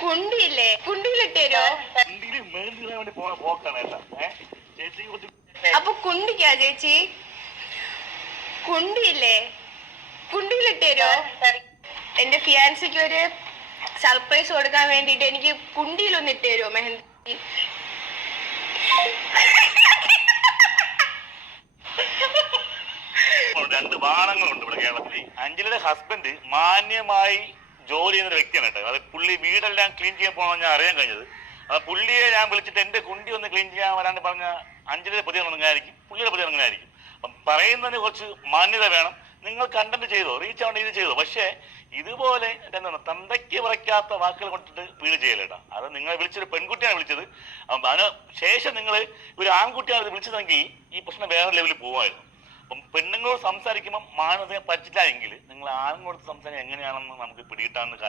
കുണ്ടിയില്ലേ? കുണ്ടിയിലിട്ട് തരുമോ ഇന്ത്യയിൽ മേളിൽ വേണ്ടി പോണ പോക്കാണ് ഏട്ടാ ഏഹ് ചേച്ചി കുറച്ച് അപ്പൊ കുണ്ടിക്കാ ചേച്ചി? കുണ്ടിയില്ലേ? കുണ്ടിയിലിട്ട് തരുമോ എന്റെ ഫിയാൻസിക്ക് ഒരു സർപ്രൈസ് കൊടുക്കാൻ വേണ്ടിട്ട് എനിക്ക് കുണ്ടിയിലൊന്ന് ഇട്ട് തരുമോ മെഹന്തി? രണ്ട് ബാണങ്ങളുണ്ട് ഇവിടെ കേരളത്തിൽ അഞ്ജലിയുടെ ഹസ്ബൻഡ് മാന്യമായി ജോലി ചെയ്യുന്ന വ്യക്തിയാണ് കേട്ടോ. അത് പുള്ളി വീടെല്ലാം ക്ലീൻ ചെയ്യാൻ പോകണമെന്ന് ഞാൻ അറിയാൻ കഴിഞ്ഞത്. അത് പുള്ളിയെ ഞാൻ വിളിച്ചിട്ട് എന്റെ കുണ്ടി ഒന്ന് ക്ലീൻ ചെയ്യാൻ വരാണ്ട് പറഞ്ഞ അഞ്ജലിയുടെ പ്രതികരണം അങ്ങനെ ആയിരിക്കും. പുള്ളിയുടെ പ്രതികരണം അങ്ങനെ ആയിരിക്കും. അപ്പം പറയുന്നതിന് കുറച്ച് മാന്യത വേണം. നിങ്ങൾ കണ്ടന്റ് ചെയ്തോ റീച്ച് ആവേണ്ട ഇത് ചെയ്തോ. പക്ഷേ ഇതുപോലെ എന്താണ് തന്തയ്ക്ക് പറയ്ക്കാത്ത വാക്കുകൾ കൊണ്ടിട്ട് വീട് ചെയ്യലേട്ടാ അത് നിങ്ങളെ വിളിച്ചൊരു പെൺകുട്ടിയാണ് വിളിച്ചത്. അപ്പം അതിന് ശേഷം നിങ്ങൾ ഒരു ആൺകുട്ടിയാണ് വിളിച്ചതെങ്കിൽ ഈ പ്രശ്നം വേറെ ലെവലിൽ പോകുമായിരുന്നു അപ്പം പെണ്ണുങ്ങളോട് സംസാരിക്കുമ്പോൾ മാനസികം പറ്റില്ല എങ്കിൽ നിങ്ങൾ ആണുങ്ങളോട് സംസാരിക്കാൻ എങ്ങനെയാണെന്ന് നമുക്ക് പിടികിട്ടാവുന്ന കാര്യം